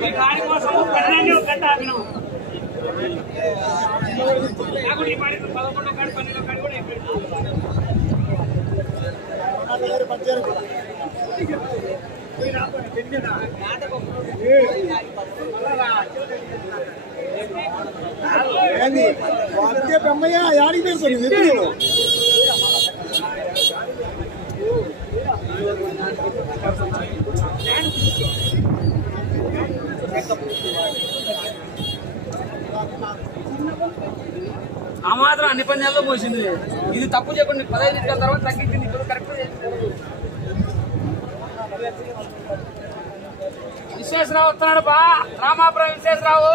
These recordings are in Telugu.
ఈ గాడి కోసం పన్నెండు గంట ఆపినాం నాకు ఈ పాడి పదకొండు కాడి పన్నెండు కాడి కూడా అయిపోయింది ఏంది? వాడితే బొమ్మయ్య యాడికి తెలుసు? ఎదురు ఆ మాత్రం అన్ని పందాల్లో పోసింది. ఇది తప్పు చెప్పండి పదహైదు నిమిషాల తర్వాత తగ్గించింది. విశ్వేశ్వరరావు వస్తున్నాడు బా రామాపురం విశ్వేశ్వరరావు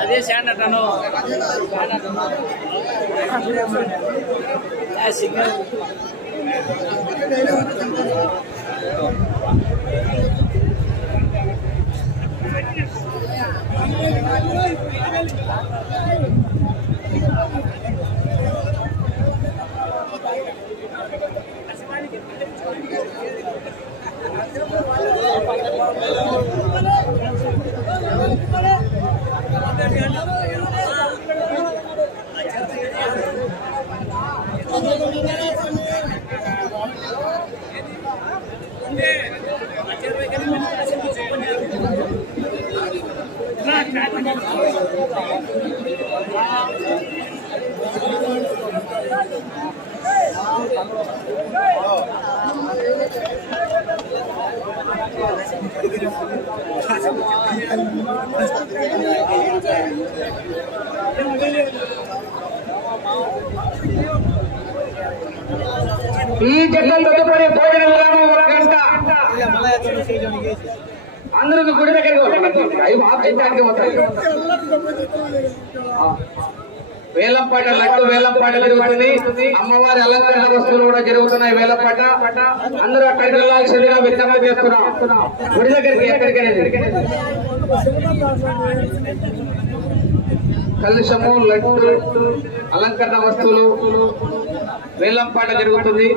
అదే శాండ్ అతను సిగ్నల్ అందరూ గుడి దగ్గరికి అవి ఆపేయడానికి వేలంపాట లడ్డు వేలంపాట జరుగుతుంది. అమ్మవారి అలంకరణ వస్తువులు కూడా జరుగుతున్నాయి. వేలంపాట. అందరూ అక్కడికి శరీరం విత్తనం చేస్తున్నాం గుడి దగ్గరికి ఎక్కడికైనా కలుషము లడ్డు అలంకరణ వస్తువులు వేలంపాట జరుగుతుంది.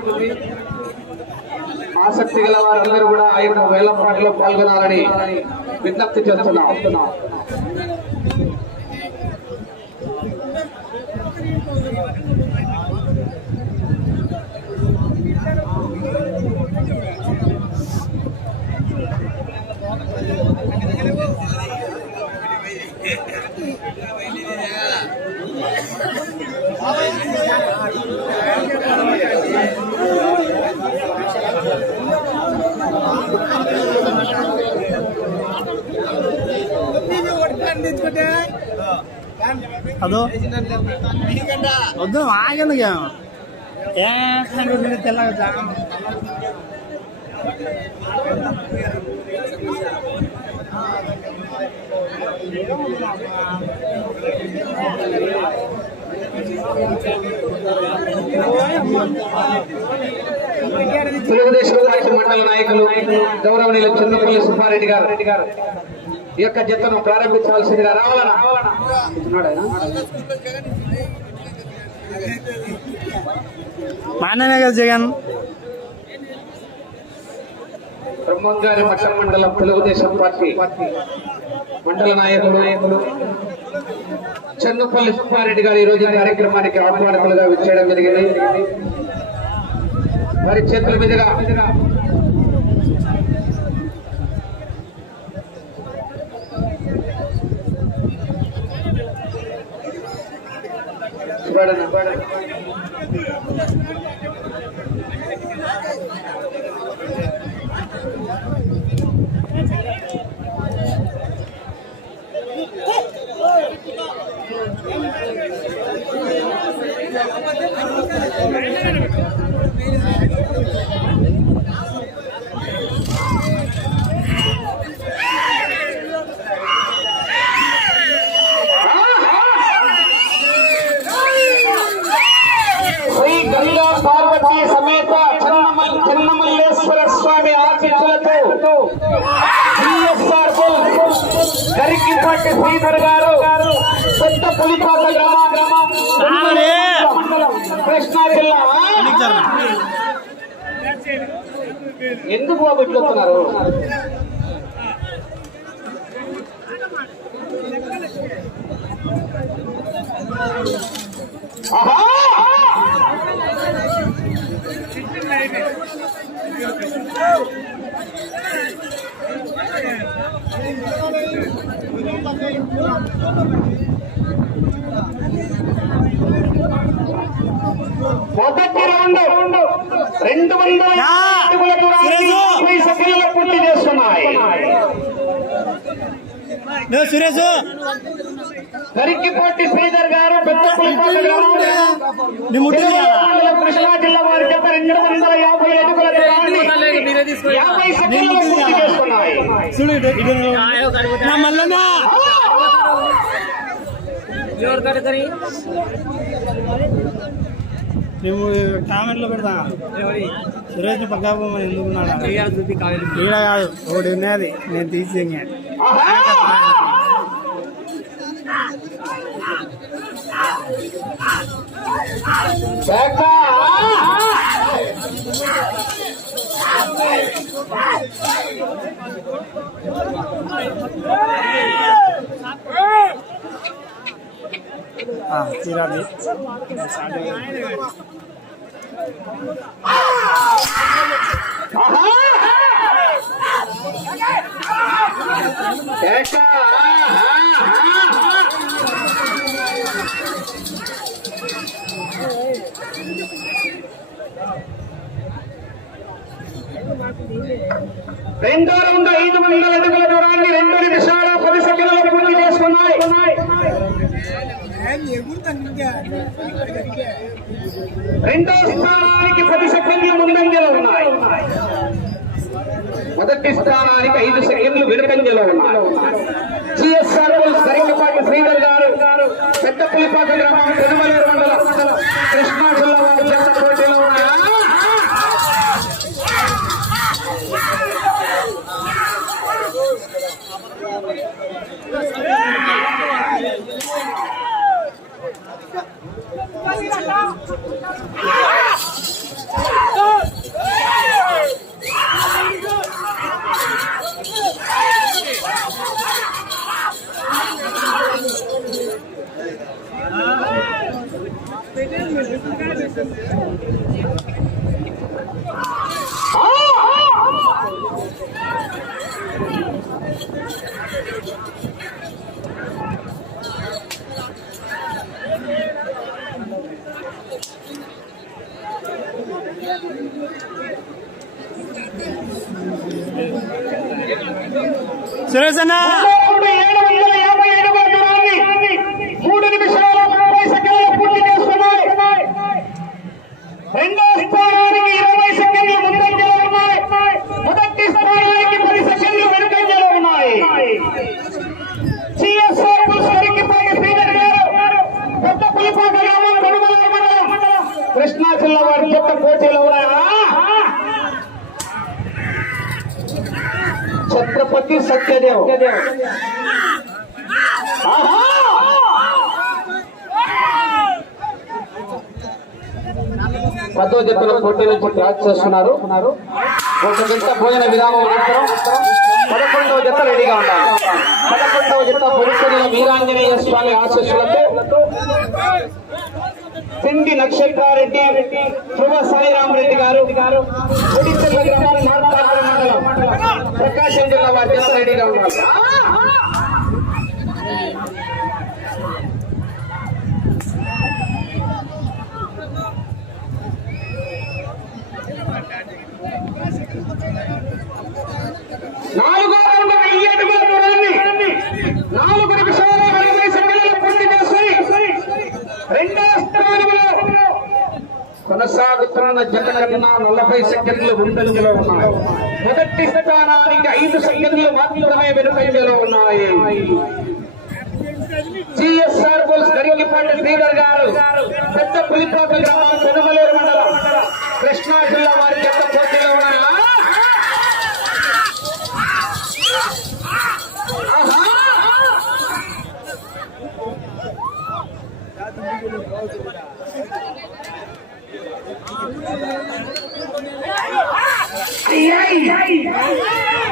ఆసక్తి గల వారందరూ కూడా ఆ యొక్క వేలంపాటలో పాల్గొనాలని విజ్ఞప్తి చేస్తున్నాం. അതോ ഒന്ന് വാങ്ങുന്ന తెల్లగా Thank you. తెలుగుదేశం పార్టీ మండల నాయకులు గౌరవనీయులు చిన్నపల్లి సుబ్బారెడ్డి గారు. ఈ యొక్క జతను ప్రారంభించవలసిందిగా రావాలనా కదా జగన్. బ్రహ్మంగారి మఠం మండలం తెలుగుదేశం పార్టీ. మండల నాయకుడు నాయకుడు చెన్నపల్లి సుబ్బారెడ్డి గారు ఈ రోజు కార్యక్రమానికి ఆహ్వానితులుగా విచ్చేయడం జరిగింది. మరి చేతుల మీదుగా సుబ్బారెడ్డి, సుబ్బారెడ్డి. శ్రీ గంగా పార్వతీ సమేత చెన్నమల్ చెన్నమల్లేశ్వర స్వామి ఆశీస్సులతో సిఎస్ఆర్ గరికిపాటి శ్రీధర్ గారు పెద్ద పులిపాక గ్రామ కృష్ణా జిల్లా ఎందుకు బాబు ఇట్లా వస్తున్నారు ఆహా మొదటి రౌండ్. రెండు వందల అడుగుల దూరాన్ని యాభై సెకండ్ల పూర్తి చేస్తున్నాయి. సురేష్! శ్రీధర్ గారు కృష్ణా జిల్లా వారి చేత రెండు వందల యాభై అడుగుల దూరాన్ని యాభై సెకండ్ల పూర్తి చేస్తున్నాయి. నా మల్లన్నా మేము కామెంట్లో పెడతా సురేష్ పక్కా ఎందుకున్నాడు ఈడ కాదు ఒకటి ఉన్నది నేను తీసి Becca! తీరాలి Becca! రెండో రౌండ్ ఐదు వందల అడుగుల దూరాన్ని రెండు నిమిషాలు పది సెకండ్ల పూర్తి చేసుకున్నాయి రెండో స్థానానికి పది సెకండ్లు ముందంజలో ఉన్నాయి. మొదటి స్థానానికి ఐదు సెకండ్లు వెనుకంజలో ఉన్నాయి. సిఎస్ఆర్ సరికపాటి శ్రీధర్ గారు పెద్ద పులిపాక గ్రామం పెనుమలేరు మండలం కృష్ణా జిల్లా వారి చేత పోటీలో ఉన్నాయా సురేష్ అన్న మూడు ఏడు వందల యాభై అడుగుల దూరాన్ని మూడు నిమిషాల ముప్పై సెకండ్లు పూర్తి చేస్తున్నాయి. రెండో స్థానానికి ఇరవై సెకండ్లు ముందంజలో ఉన్నాయి. మొదటి స్థానానికి పది సెకండ్లు వెనుకంజలో ఉన్నాయి. సిఎస్ఆర్ సరికిపాటి శ్రీధర్ గారు గ్రామం మండలం. కృష్ణా జిల్లా వారి చెత్త పోటీలో పతి సత్యదేవ్. పదో జతల పోటీ నుంచి ట్రాక్ చేస్తున్నారు. ఒక గంట భోజన విరామం అనంతరం పదకొండవ జత రెడీగా ఉండాలి పదకొండవ జత పురుషుల వీరాంజనేయ స్వామి ఆశీస్సులతో పిండి నక్షత్రారెడ్డి శుభ సాయిరాం రెడ్డి గారు గుడిచెల్ల గ్రామం మార్కాపురం మండలం ప్రకాశం జిల్లా వారి జత రెడీగా ఉండాలి నాలుగో రౌండ్ వెయ్యి అడుగుల దూరాన్ని నాలుగు నిమిషాల నలభై సెకండ్లు పూర్తి చేసుకుని రెండో స్థానంలో కొనసాగుతున్న జత కన్నా నలభై సెకండ్లు ముందంజలో ఉన్నాయి. మొదటి స్థానానికి ఐదు సెకండ్లు మాత్రమే వెనుకంజలో ఉన్నాయి. సిఎస్ఆర్ బోల్స్ గరికిపాటి శ్రీధర్ గారు పెద్ద పులిపోటు గ్రామం పెనుమలూరు మండలం. కృష్ణా జిల్లా వారి చెత్త Yeah.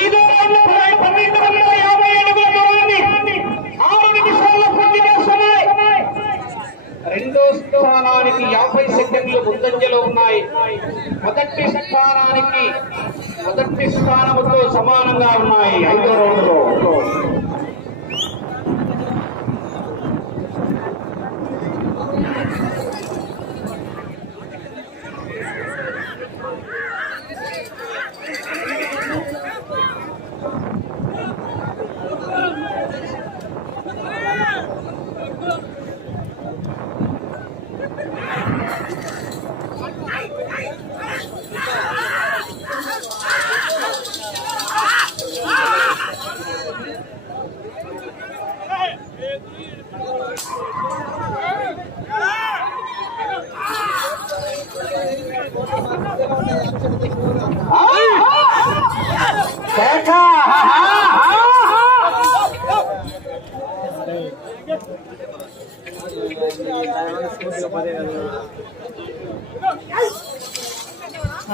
ఐదు పన్నెండు వందల యాభై అడుగుల దూరాన్ని ఆరు నిమిషాల్లో పూర్తి చేస్తున్నాయి రెండో స్థానానికి యాభై సెకండ్లు ముందంజలో ఉన్నాయి. మొదటి స్థానానికి మొదటి స్థానముతో సమానంగా ఉన్నాయి. ఐదో రౌండ్లో.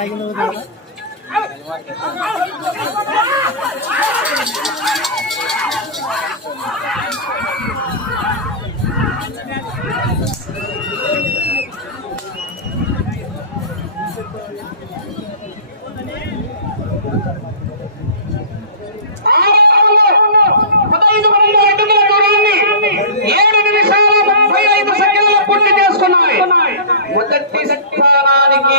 ಆಗಿಲ್ಲ మొదటి స్థానానికి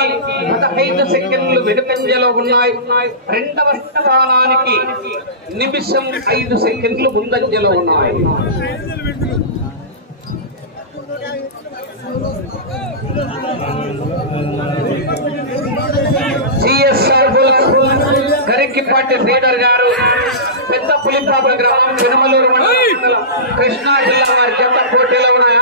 పదహైదు సెకండ్లు వెనుకంజలో ఉన్నాయి. రెండవ స్థానానికి నిమిషం ఐదు సెకండ్లు ముందంజలో ఉన్నాయి. సిఎస్ఆర్ కరిక్కిపాటి శ్రీధర్ గారు పెద్ద పులిపాప గ్రామం తిరుమలూరు మండలం కృష్ణా జిల్లా వారి చెత్త పోటీలో ఉన్నాయా.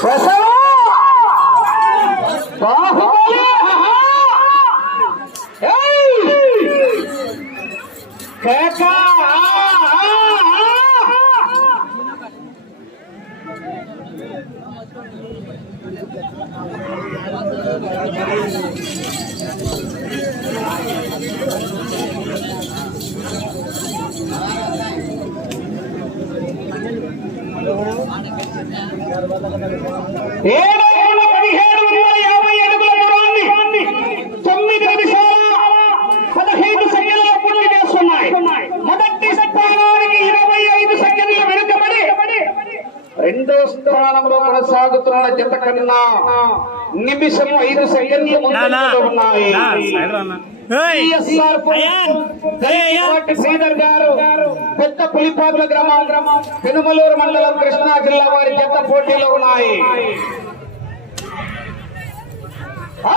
Press స్థానంలో కొనసాగుతున్న జత కన్నా నిమిషం ఐదు సెకండ్లు ముందంజలో ఉన్నాయి. శ్రీధర్ గారు పెద్ద పులిపాదుల గ్రామం గ్రామం పెనుమలూరు మండలం కృష్ణా జిల్లా వారి జత పోటీలో ఉన్నాయి. ఆ!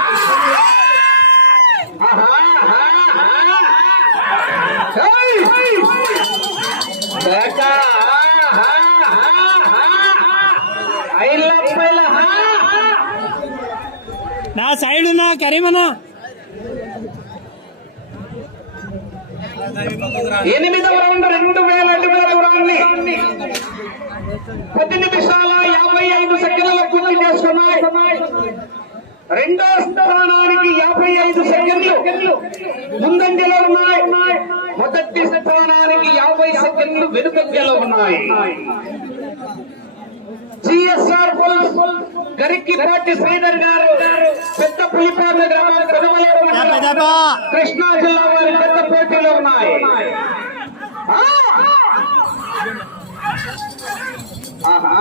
ఆహా! నా సైడ్ ఉన్నా కరీమనా? ఎనిమిదవ రౌండ్ రెండు వేల అడుగుల దూరాన్ని పది నిమిషాల యాభై ఐదు సెకండ్ల పూర్తి చేసుకున్నాయి. రెండో స్థానానికి యాభై ఐదు సెకండ్లు ముందంజలో ఉన్నాయి. మొదటి స్థానానికి యాభై సెకండ్లు వెనుకంజలో ఉన్నాయి. జిఎస్ఆర్ పోల్స్ గరిక్కిపాటి శ్రీధర్ గారు పెద్ద పులిపాద గ్రామం పెనుమలూరు మండలం కృష్ణా జిల్లా వారి పెద్ద పోటీలో ఉన్నాయి ఆ! ఆహా!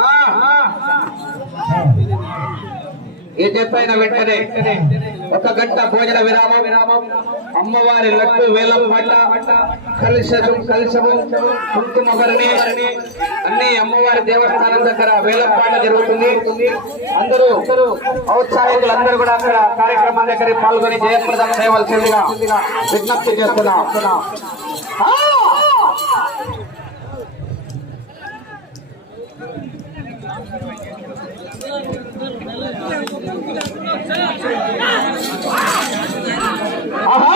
ఈ చెప్పైన వెంటనే ఒక గంట భోజన విరామ. విరామం అమ్మవారి లడ్డు వేలం పట్ల కలశము కలశము కుంకుమరణి అన్ని అమ్మవారి దేవస్థానం దగ్గర వేలం పాట జరుగుతుంది. అందరూ ఔత్సాహికులు అందరూ కూడా అక్కడ కార్యక్రమం దగ్గర పాల్గొని జయప్రదం చేయవలసిందిగా విజ్ఞప్తి చేస్తున్నాం ఆ! ఆహా!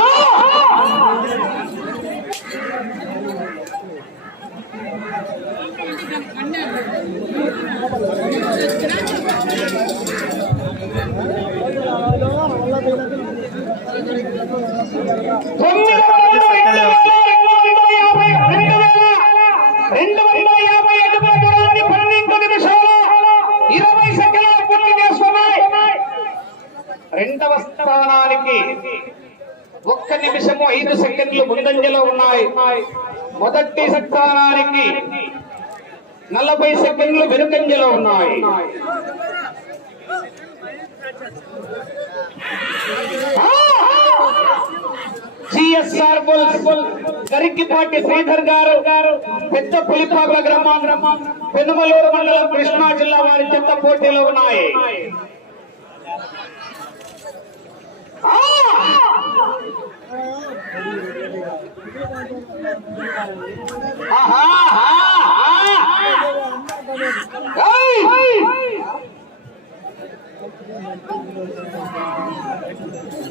తొమ్మిది వందల రెండు వందల యాభై రెండు వేల రెండు వందల యాభై అడుగుల దూరాన్ని పన్నెండు నిమిషాలు ఇరవై సెకండ్లు పూర్తి చేసుకున్నాయి రెండవ స్థానానికి ఒక్క నిమిషము ఐదు సెకండ్లు ముందంజలో ఉన్నాయి మొదటి స్థానానికి నలభై సెకండ్లు వెనుకంజలో ఉన్నాయి జిఎస్ఆర్ బుల్ శ్రీధర్ గారు పెద్ద పులిపాకుల గ్రామం గ్రామం పెనుమలూరు మండలం కృష్ణా జిల్లా వారి చెత్త పోటీలో ఉన్నాయి ఆ! ఆహా! ఆహా! ఏయ్! కాకా! ఆహా! ఏయ్!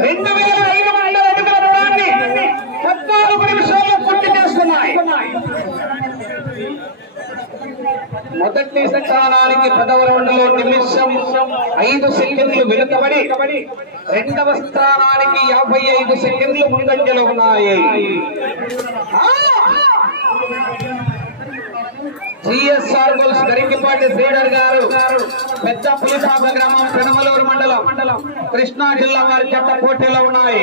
రెండు వేల ఐదు వందల అడుగుల దూరాన్ని పద్నాలుగు నిమిషాల్లో పూర్తి చేస్తున్నాయి. మొదటి స్థానానికి పదవ రౌండ్లో నిమిషం ఐదు సెకండ్లు వెనుకబడి రెండవ స్థానానికి యాభై ఐదు సెకండ్లు ముందంజలో ఉన్నాయి. సిఎస్ఆర్ గోల్స్ గరికిపాటి శ్రీధర్ గారు పెద్ద పులిపాప గ్రామం పెనమలూరు మండలం కృష్ణా జిల్లా వారి చెత్త పోటీలో ఉన్నాయి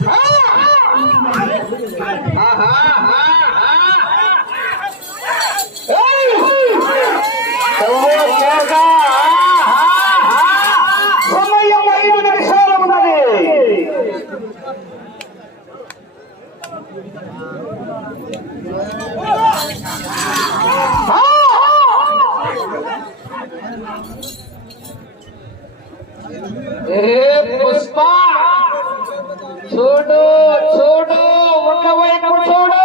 ఆహా, ఆహా, ఆహా. ఏయ్! సమయం ఐదు నిమిషాలు ఉన్నది ఏ పుష్ప చూడు చూడు ఒకవైపు చూడు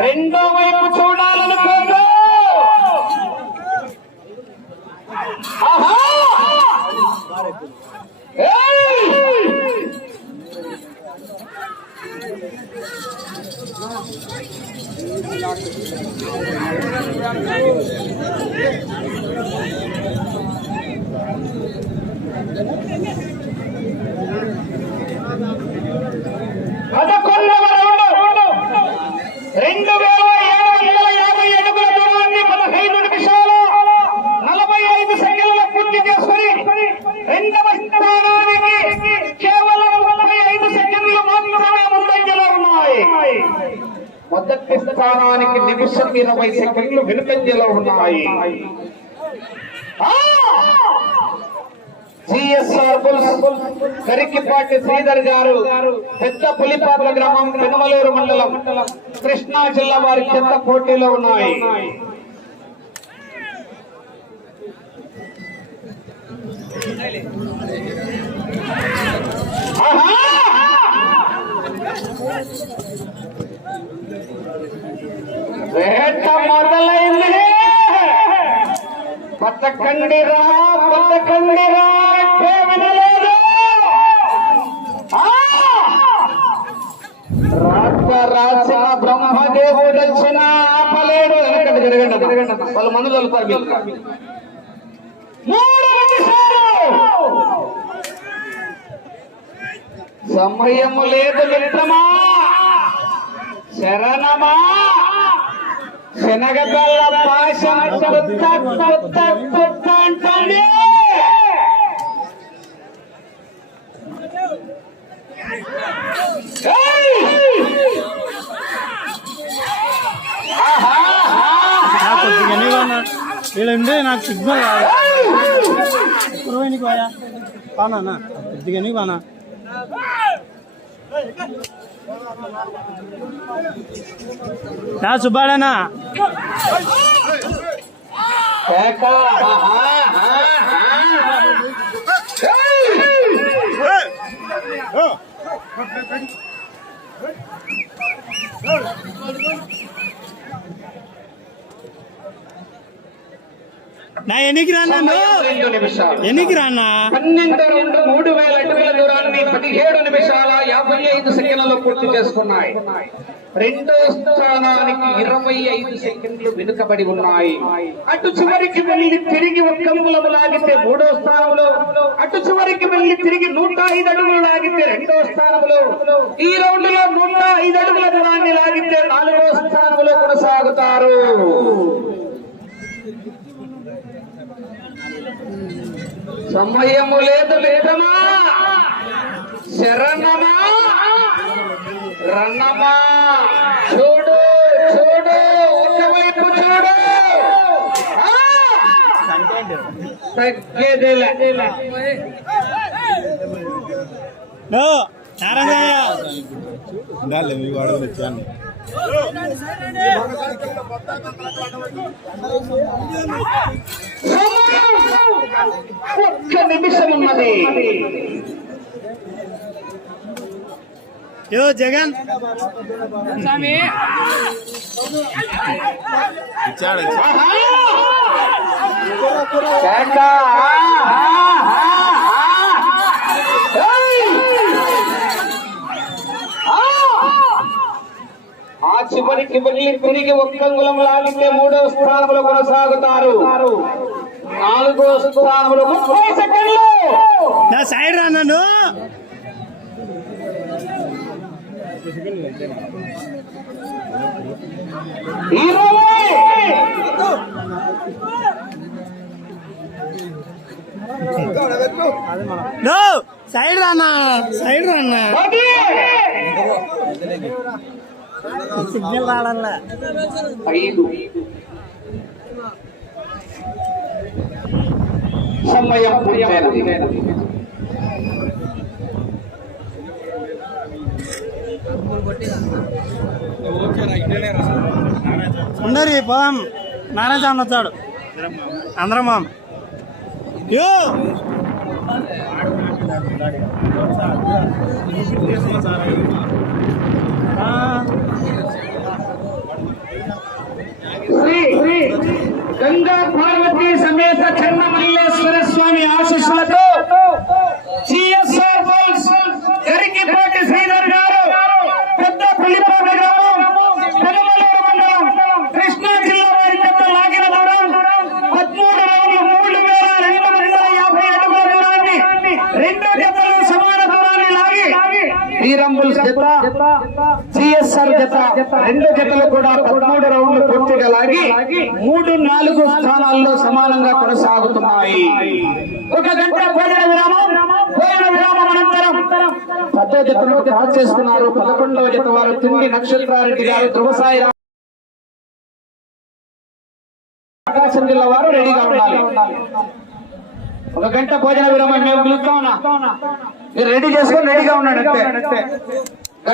రెండో వైపు చూడాలనుకోదు ఆహా! ఏయ్! పదకొండవ రౌండ్ రెండు వేల ఏడు వందల యాభై అడుగుల దూరాన్ని పదహైదు నిమిషాలు నలభై ఐదు సెకండ్ల పూర్తి చేసుకుని రెండవ స్థానానికి కేవలం ముప్పై ఐదు సెకండ్లు మాత్రమే ముందంజలో ఉన్నాయి మొదటి స్థానానికి నిమిషం ఇరవై సెకండ్లు వెనుకంజలో ఉన్నాయి ఆ! జిఎస్ఆర్ బుల్స్ శ్రీధర్ గారు పెద్ద పులిపాత్ర గ్రామం పెనమలూరు మండలం కృష్ణా జిల్లా వారి చెత్త పోటీలో ఉన్నాయి. వేట మొదలైంది. బతకండి రా బతకండి రా రాసిన బ్రహ్మదేవుడు వచ్చిన ఆపలేడు వాళ్ళ మందులు వెళ్తారు సమయము లేదు మిత్రమా శరణమా శనగబెల్ల పాశం కొత్త కొత్త కొత్త వీళ్ళండి నాకు సిగ్నల్ రాదు పురవేనికి పోయా? బానా కొద్దిగా ఎన్ని బానా నా సుబ్బాడనా నా ఎన్నికి రానా రెండు నిమిషాలు. ఎన్నికి రానా పన్నెండు రెండు మూడు వేల అడుగుల దూరాన్ని పదిహేడు నిమిషాల యాభై ఐదు సెకండ్లలో పూర్తి చేసుకున్నాయి. రెండో స్థానానికి ఇరవై ఐదు సెకండ్లు వెనుకబడి ఉన్నాయి. అటు చివరికి వెళ్ళి తిరిగి ఒక్క అంగుళము లాగితే మూడో స్థానంలో అటు చివరికి వెళ్ళి తిరిగి నూట ఐదు అడుగులు లాగితే రెండో స్థానంలో ఈ రౌండ్లో నూట ఐదు అడుగుల దూరాన్ని లాగితే నాలుగో స్థానంలో కొనసాగుతారు. సమయము లేదు లేదమా శరణమా. రన్నమా చూడు చూడు ఒకవైపు చూడు. ఆ! నారాయణ ఉండాలి మీ వాడు వచ్చాను. ఒక్క నిమిషం ఉన్నది. యో జగన్. స్వామి! ఆ చివరికి వెళ్ళి తిరిగి ఒక్కంగులం లాగితే మూడో స్థానంలో కొనసాగుతారు. నాలుగో స్థానంలో ముప్పై సెకండ్లు. నా సైడ్ రా నన్ను. సైడ్ రా అన్న సైడ్ రా అన్న పది. సిగ్నల్ ఐదు. సమయం పూర్తయినది. ఉండరు పోదాం. నారాయణ స్వామి వచ్చాడు. అందరం మాం యో! ఆ, श्री गंगा पार्वती समेत चन्नमल्लेश्वर स्वामी అలాగే మూడు నాలుగు స్థానాల్లో సమానంగా కొనసాగుతున్నాయి. ఒక గంట భోజన విరామం భోజన విరామం అనంతరం పదో జతలో క్రాస్ చేసుకున్నారు. పదకొండవ జత వారు తిండి నక్షత్రారెడ్డి గారు ధృవసాయి ప్రకాశం జిల్లా వారు రెడీగా ఉండాలి. ఒక గంట భోజన విరామం మేము పిలుస్తా ఉన్నా మీరు రెడీ చేసుకొని రెడీగా ఉన్నాడు అంతే.